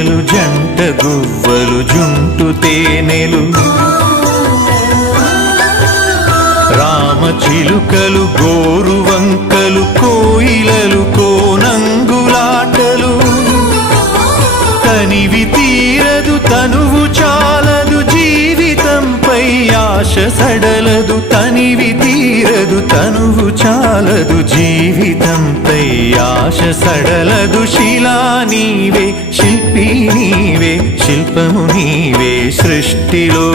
చిలుకలు జంట గువ్వలు జుంటు తేనెలు రామ చిలుకలు గోరు వంకలు కోయిలలు కోనంగులాటలు తనివి తీరదు తనువు చాలదు జీవితంపై ఆశ సడలదు తనివి తీరదు తనువు చాలదు జీవితంపై ఆశ సడలదు శిలా నీవే శిల్పి నీవే శిల్పము నీవే సృష్టిలో